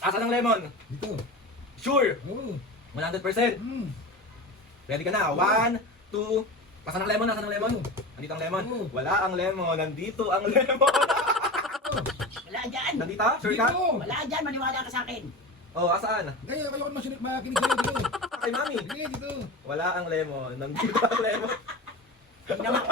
Asa ng lemon? Dito. Sure. Oo. 100%. Ready ka na? 1, 2, Asan ang lemon? Asan ang lemon? Nandito ang lemon. Wala ang lemon. Nandito ang lemon. Wala dyan. Nandito? Sure ka? Dito. Wala dyan. Maniwala ka sa akin. Oh, asaan? Kaya kayo ko makinig sa'yo dito. Kay mami. Sige, dito. Wala ang lemon. Nandito ang lemon. Hindi naman.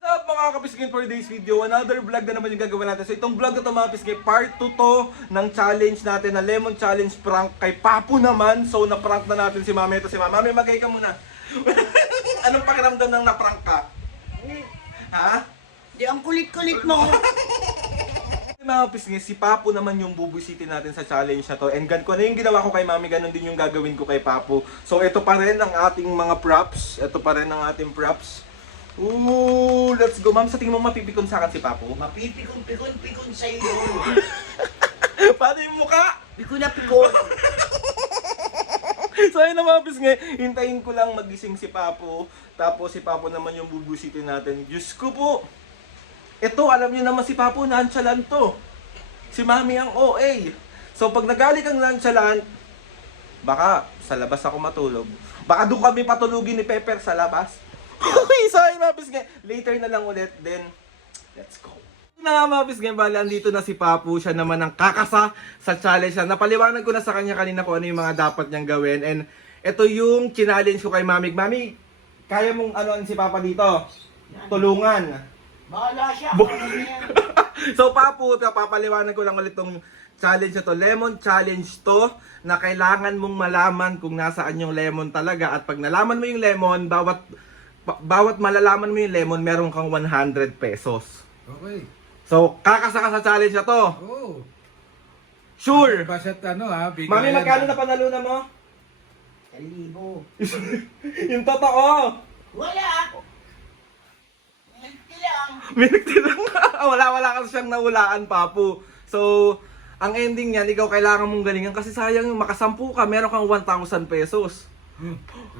What's up mga kapisgin for today's video? Another vlog na naman yung gagawin natin. So itong vlog na ito mga pisgin, part 2 to ng challenge natin na Lemon Challenge prank kay Papu naman. So na-prank na natin si Mami. Ito si Mami. Mami, magay ka muna. Anong pakiramdam ng na-prank ka? Ha? Di ang kulit-kulit mo. Mga pisngis, si Papu naman yung bubusitin natin sa challenge na to. And gan ko na yung ginawa ko kay Mami, ganun din yung gagawin ko kay Papu. So ito pa rin ang ating mga props. Ito pa rin ang ating props. Ooh, let's go. Ma'am, sa tingin mo mapipikon sa akin si Papu? Mapipikon sa'yo yun. Paano yung mukha? Pikon na pikon. So ayun na mga pisngis, hintayin ko lang magising si Papu. Tapos si Papu naman yung bubusitin natin. Diyos ko po. Ito, alam niyo naman si Papu, nonchalant to. Si Mami ang OA. So pag nagalit ang nonchalant, baka sa labas ako matulog. Baka doon kami patulugin ni Pepper sa labas. Okay, so ayun mga pisngay. Later na lang ulit, then let's go. Na nga mga pisngay, bali andito na si Papu. Siya naman ang kakasa sa challenge na. Napaliwanag ko na sa kanya kanina kung ano yung mga dapat niyang gawin. And ito yung challenge ko kay Mami. Mami, kaya mong ano si Papa dito? Tulungan. Bahala siya. So Papu, papaliwanag ko lang ulit tong challenge na to. Lemon challenge to na kailangan mong malaman kung nasaan yung lemon talaga. At pag nalaman mo yung lemon, bawat malalaman mo yung lemon, meron kang 100 pesos. Okay. So, kakasa ka sa challenge na to. Oo. Sure! Basta't ano ha, bigayan. Mami, magkano na panalo mo? 1,000. Yung totoo! Wala. Hindi lang. Minigti lang. Wala kasi siyang nahulaan, Papu. So, ang ending niyan, ikaw kailangan mong galingan kasi sayang yung makasampu ka, meron kang 1,000 pesos.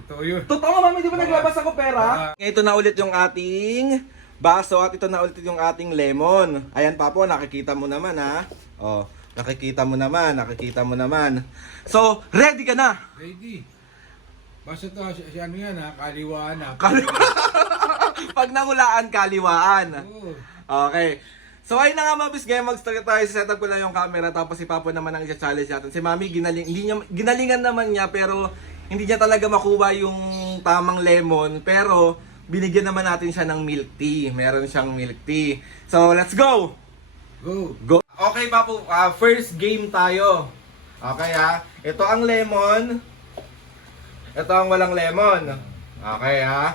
Totoo yun. Totoo, Mami, di ba naglabas ako pera? Ito na ulit yung ating baso at ito na ulit yung ating lemon. Ayan, Papu, nakikita mo naman ha. Oh, nakikita mo naman. So, ready ka na? Ready. Basta to, si ano yan ha, kaliwaan ha. Pag nahulaan, kaliwaan. Oo. Okay. So ayun na nga mga bisgay, mag-start tayo. Set up ko lang yung camera tapos si Papu naman ang i-challenge natin. Si Mami, ginalingan naman niya pero hindi niya talaga makuha yung tamang lemon. Pero binigyan naman natin siya ng milk tea. Meron siyang milk tea. So let's go! Go. Go! Okay Papu, first game tayo. Okay ha. Ito ang lemon. Ito ang walang lemon. Okay ha.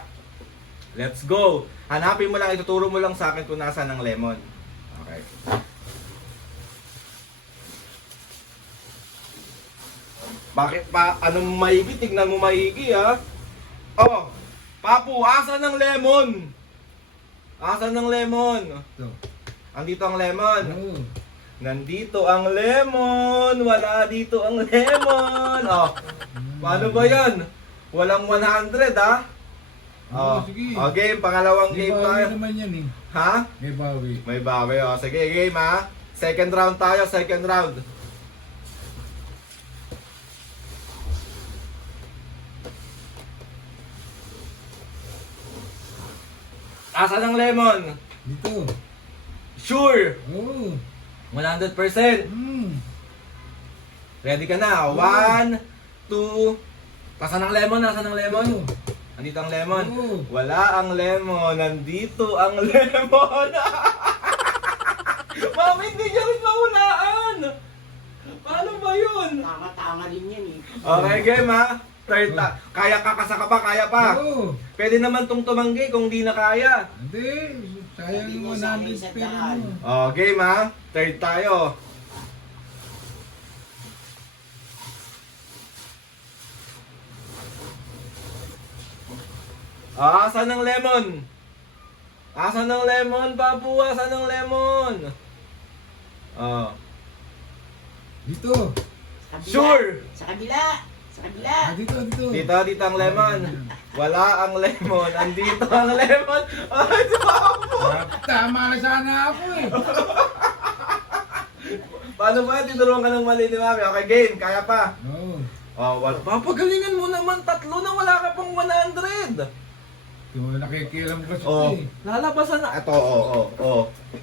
Let's go! Hanapin mo lang, ituturo mo lang sa akin kung nasaan ang lemon. Okay. Bakit pa? Anong maigi? Tignan mo maigi ha. Oh! Papu, asan ang lemon? Asan ang lemon? Ito. Andito ang lemon. Oo. Nandito ang lemon. Wala dito ang lemon. Oh. Paano ba yan? Walang 100 ha? Oo, sige. Okay, pangalawang May game bawi tayo. naman yan eh. Ha? May bawi. May bawi. O, sige, game ha. Second round tayo, second round. Asan ang lemon? Dito. Sure! Oo. 100%. Ready ka na? 1, 2, Asan ang lemon? Asan ang lemon? Nandito ang lemon. Wala ang lemon. Nandito ang lemon. Mami, hindi niya rin mahulaan. Paano ba yun? Tama-tama din yan eh. Okay, game ha. Third ta. Kaya kakasa ka pa? Kaya pa? Oo. Pwede naman tong tumanggi kung di na kaya. Hindi. Sayang Hindi yung mo sa akin 100 sa pero daan. mo. Oh, game ha. Third tayo. Asan ang lemon? Asan ang lemon, Papu? Asan ang lemon? Oh. Dito. Sa kabila. Sure! Sa kabila. Sagla. Dito. Dito ang lemon. Wala ang lemon. Andito ang lemon. Ay, si Papo! Tama na sana ako eh. Paano ba yan? Tinuruan ka ng mali ni Mami. Okay, game. Kaya pa. Oo. Oh, papagalingan mo naman. 3 na wala ka pang 100. Yung nakikialam kasi Oh, eh. lalabasan na. Ito,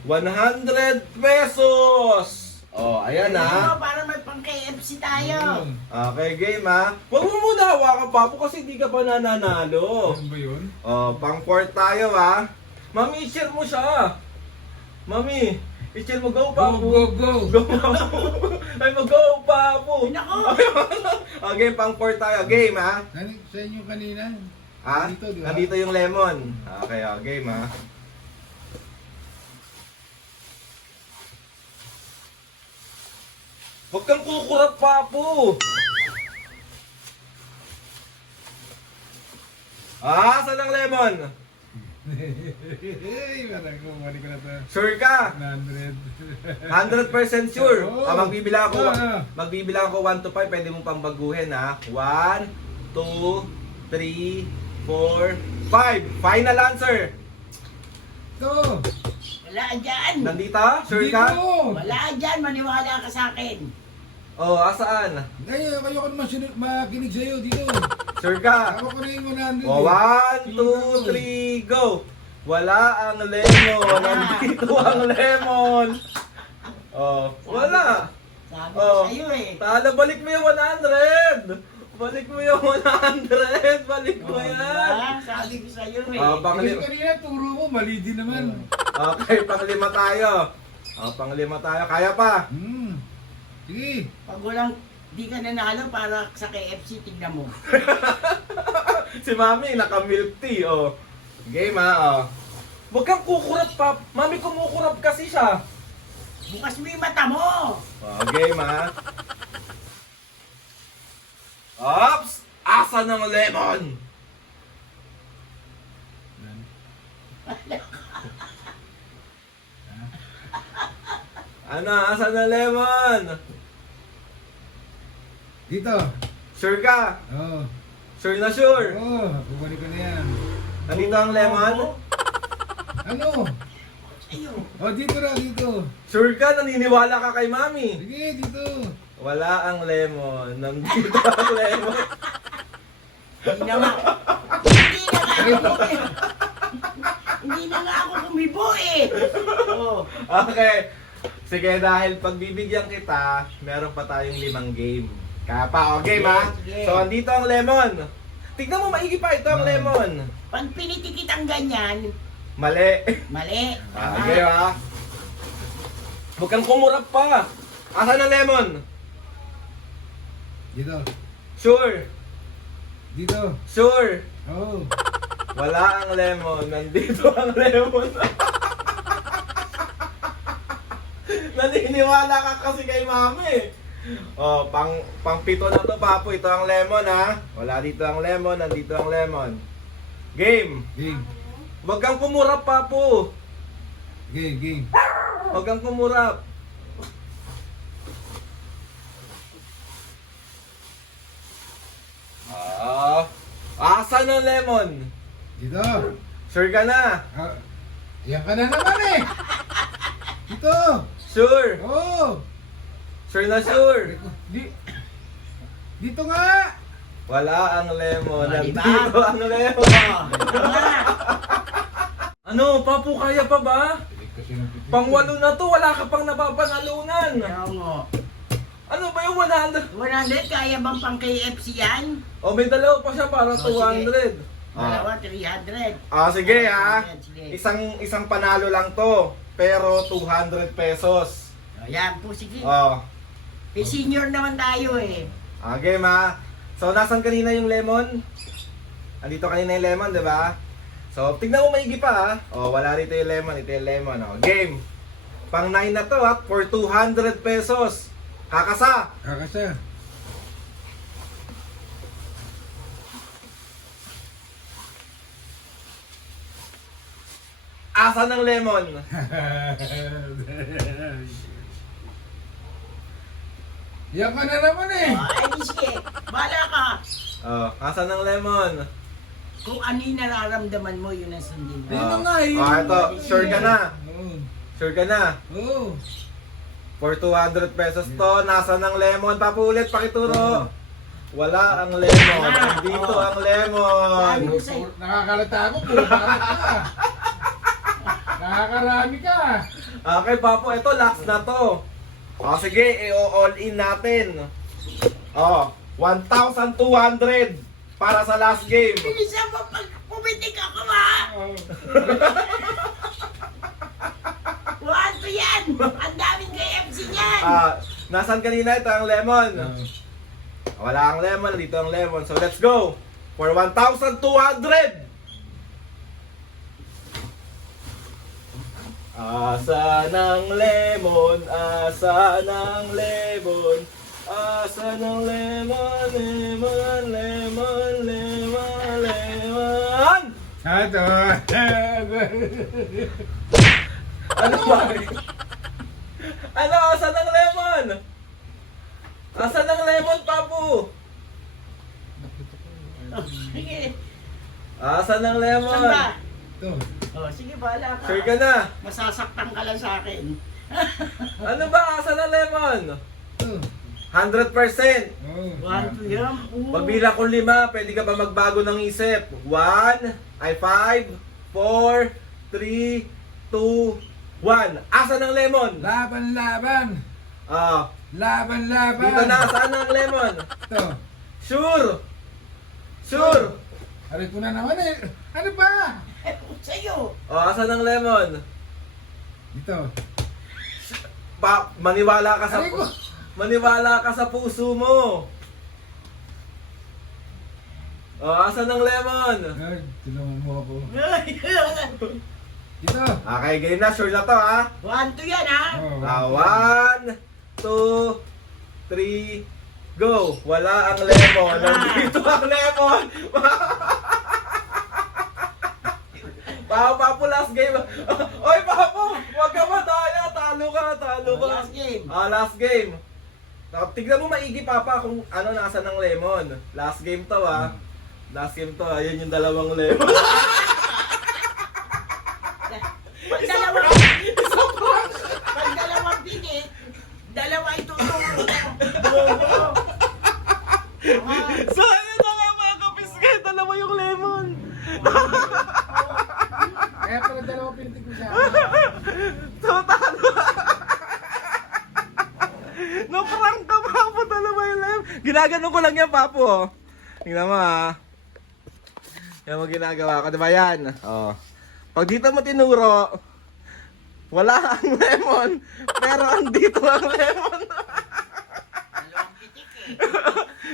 100 pesos. Oh, ayan Ano, ha. para may pang KFC tayo. Okay, game ha. Huwag mo muna hawakan, Papo, kasi di ka pa nananalo. Ano ba yun? Oh, pang 4 tayo ha. Mami, i-share mo siya. Mami, i-share mo. Go, Papo. Go. Go, Papo. Ay, go, Papo. Nako. Okay, pang 4 tayo. Game ha. Sa inyo kanina. Ha? Dito, di ba? Nandito yung lemon. Okay, game ha. Huwag kang kukurap, Papo. Saan ang lemon? Parang kumari ko na to. Sure ka? 100. 100% sure. Oo. Magbibilang ako. Oo. Magbibilang ako 1 to 5. Pwede mong pang baguhin ha. 1, 2, 3, 4, 5. Final answer. Ito. Wala dyan. Nandito? Sure ka? Dito. Wala dyan. Maniwala ka sa akin. Oh, asaan? Ay, ayoko naman makinig sa'yo dito. Sure ka? Ako ko na yung 100. Oh, 1, 2, 3, go! Wala ang lemon. Nandito ang lemon. Oh, wala. Sabi Oh. ko sa'yo eh. Tala, balik mo yung 100. Balik mo yung 100. Balik mo yan. Diba? Sabi ko sa'yo eh. Oh, Kasi kanina turo mo, mali din naman. Okay, panglima tayo. Panglima tayo. Kaya pa. Sige. Pag walang di ka nanalo para sa KFC, tignan mo. Si Mami, naka-milk tea, oh. Game, ha, oh. Huwag kang kukurap, Pap. Mami, kumukurap kasi siya. Bukas mo yung mata mo. Game, ha. Ops! Asa ng lemon? Ano, asa ng lemon? Dito. Sure ka? Oo. Sure na sure. Oo, kukunin ko na yan. Nandito ang lemon? Ano? Sa'yo. Oh, dito na, dito. Sure ka? Naniniwala ka kay Mami? Sige, dito. Wala ang lemon. Nandito ang lemon. Hindi na nga. Hindi na nga ako eh. Hindi na nga ako kumibo eh. Oh. Okay. Sige, dahil pagbibigyan kita, meron pa tayong 5 game. Kaya pa, okay ha? Sige. So, andito ang lemon. Tignan mo, maigi pa. Ito ang lemon. Pag pinitikit ang ganyan, Mali. mali. Okay ha? Huwag kang kumurap pa. Asan ang lemon? Dito. Sure. Dito. Sure. Oo. Wala ang lemon. Nandito ang lemon. Naniniwala ka kasi kay Mami. Oh, pang 7 na to, Papo. Ito ang lemon, ha? Wala dito ang lemon. Nandito ang lemon. Game. Game. Huwag kang kumurap, Papo. Game. Huwag kang kumurap. Asan ang lemon? Dito. Sure ka na? Yan ka na naman eh. Dito. Sure. Oo. Sure na sure. Dito nga. Wala ang lemon. Ah, diba? Nandito ang lemon. Oh, tama. Ano, Papo, kaya pa ba? Pang-8 na to, wala ka pang napapanalunan. Kaya mo. Ano ba yung 100? 100, kaya bang pang KFC yan? O, may dalawa pa siya para Oh, 200. Dalawa, 300. Sige ha. Sige. Isang panalo lang to. Pero 200 pesos. Ayan po, sige. Oh. Eh, senior naman tayo eh. Game ha. So, nasan kanina yung lemon? Andito kanina yung lemon, di ba? So, tignan mo maigi pa ha. Oh, wala rito yung lemon. Ito yung lemon. Oh. Game. Pang 9 na to ha. For 200 pesos. Kakasa. Kakasa. Asa ng lemon? Yan ka na naman eh. Ay, di sige. Bahala ka. Oh, asan ang lemon? Kung ano yung nararamdaman mo, yun ang sundin mo. Yun na nga eh. Ito, sure ka na. Oo. Sure ka na. Oo. For 200 pesos to, nasa ng lemon? Papulit, pakituro. Oo. Wala ang lemon. Dito ang lemon. Sabi ko sa'yo. Nakakalata ako, puro bakit ka. Nakakarami ka. Okay, Papo, ito last na to. O sige, i-all in natin. O, 1,200 para sa last game. Bilisan mo pag pumitik ako ha! Oo. Buwan ko yan! Ang daming KFC niyan! Nasan kanina ito ang lemon? Wala ang lemon, dito ang lemon. So let's go. For 1,200. Asa ng lemon, asa ng lemon, asa ng lemon, lemon, lemon, lemon, lemon. Ito. Ano ba? Ano, asa ng lemon? Asa ng lemon, Papu? Sige, Asa ng saan lemon? ba? Ito. Oh, sige, bahala ka. Sure ka na? Masasaktan ka lang sa akin. Ano ba? Asa ng lemon? Ito. 100%. Oo. Buwan ko yan. Pagbilang ko 5, pwede ka ba magbago ng isip? 1, ay 5, 4, 3, 2, 1. Asa ng lemon? Laban, laban. Ah, Laban, laban. dito na, saan ang lemon? Ito. Sure! Sure! Aray ko na naman eh. Ano ba? Sa'yo. Oh, asa ng lemon? Ito. Maniwala ka sa Aray ko. maniwala ka sa puso mo. Oh, asa ng lemon? Ay, tinawag mo ako. Ay, Ito. Okay, game na, sure na to ha. 1 to yan ha. Oo. 1, 2, 3, go! Wala ang lemon. Nandito ang lemon. Papo, last game. Oy, Papo! Huwag ka madaya. Talo ka. Last game. Last game. Tignan mo maigi, Papa, kung ano nasa ng lemon. Last game to ha. Last game to. Ayan yung dalawang lemon. Pag dalawang pinit, dalawa ituturo. Bobo. So, ayun na nga mga kapiskay. Dalawa yung lemon. Kaya pala dalawang pinitig ko siya. So, talo. No-prank ka, Papo. Dalawa yung lemon. Ginagano ko lang yan, Papo. Oh. Tingnan mo, ha. Yan mo ginagawa ko. Diba yan? Oh. Pag dito mo tinuro, wala ang lemon, pero andito ang lemon. Dalawang pitik eh.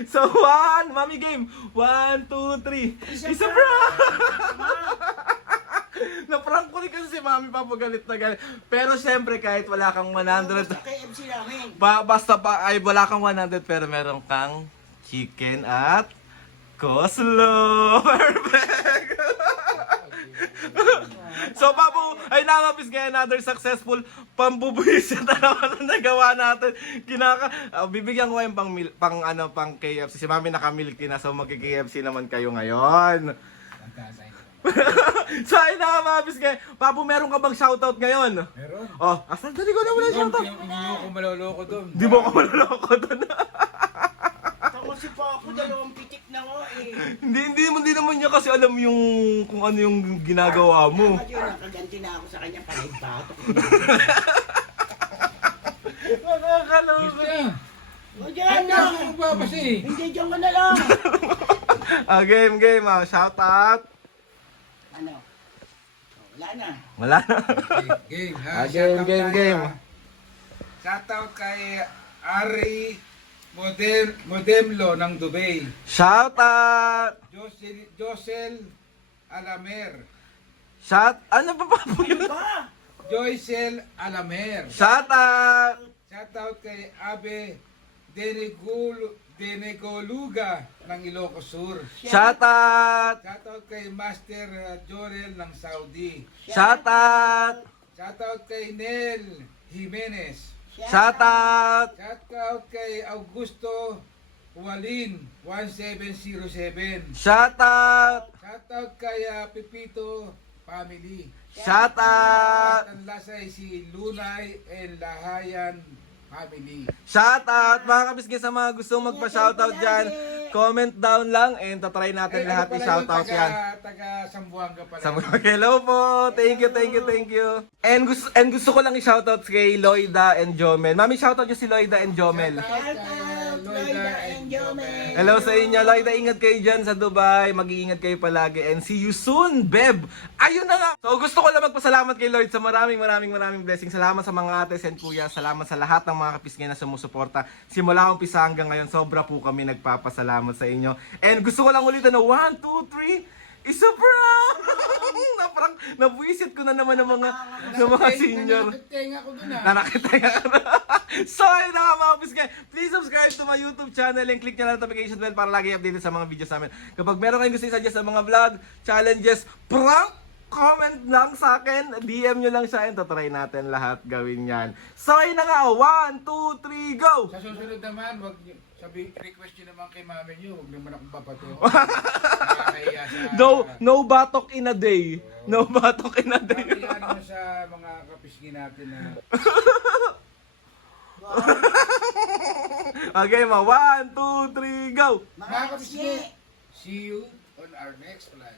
So, 1, Mami game. 1, 2, 3. Isa prank! Na-prank ko rin kasi si Mami, Papo, galit na galit. Pero syempre, kahit wala kang 100, Sa KFC namin. basta pa, ay wala kang 100, pero meron kang chicken at coleslaw. Perfect! So, Papo, ay namapis nga another successful pambubuisit na naman ang nagawa natin. Bibigyan ko kayong pang KFC. Si Mami naka-milky na, so mag-KFC naman kayo ngayon. So, ay namapis nga. Papo, meron ka bang shoutout ngayon? Meron. Oh, asan? Dali ko na wala shoutout. Hindi ko maloloko doon. Di mo ako maloloko doon. Ako si Papo, dalawang pitik na nga eh. Hindi naman niya kasi alam yung kung ano yung ginagawa mo. Bakit yun, nakaganti na ako sa kanya, paligbatok. Nakakaloka. Gusto niya. O dyan Hindi na. ako magbabasi. Hindi, dyan ka na lang. Game. Shout out. Ano? O, wala na. Wala na. Game. Game. Shoutout kay Ari Modemlo ng Dubai. Shout out. Josel Alamer. Ano pa po yun? Ba? Joycel Alamer. Shout out. Shoutout kay Abe Denegoluga ng Ilocos Sur. Shout out. Shoutout kay Master Jorel ng Saudi. Shout out. Shoutout kay Nel Jimenez. Shoutout! Shout out kay Augusto Hualin, 1707. Shoutout! Shout out kay Pepito Family. Shoutout! At ang lasay si Lunay and Lahayan Family. Shoutout! Mga kabisgi sa mga gustong magpa-shoutout dyan, comment down lang and tatry natin lahat i-shoutout yan. Taga Sambuanga pala. Hello po! Thank you, thank you, thank you. And gusto ko lang i-shoutout kay Loida and Jomel. Mami, shoutout nyo si Loida and Jomel. Shout out, Loida and Jomel. Hello sa inyo. Loida, ingat kayo dyan sa Dubai. Mag-iingat kayo palagi. And see you soon, Beb! Ayun na nga! So gusto ko lang magpasalamat kay Lord sa maraming blessings. Salamat sa mga ates and kuya. Salamat sa lahat ng mga kapisngay na sumusuporta. Simula umpisa hanggang ngayon, sobra po kami nagpapasalamat sa inyo. And gusto ko lang ulitin na 1, 2, 3, isa prank! Na-prank! Nabuisit ko na naman ng mga senior. Nakitenga ko dun Nakakitaya ka na. So, ayun na nga mga kapisngay. Please subscribe to my YouTube channel and click nyo lang ang notification bell para lagi updated sa mga videos namin. Kapag meron kayong gusto i-suggest sa mga vlog, challenges, prank, comment lang sa akin, DM nyo lang siya and tatry natin lahat gawin yan. So, ayun na nga, 1, 2, 3, go! Sa susunod naman, wag niyo request nyo naman kay mami nyo, huwag naman akong babato. Nakakahiya sa... No batok in a day. No batok in a day. Nakakahiya naman sa mga kapisngi natin na... Okay, 1, 2, 3, go! Mga kapisngi, see you on our next vlog.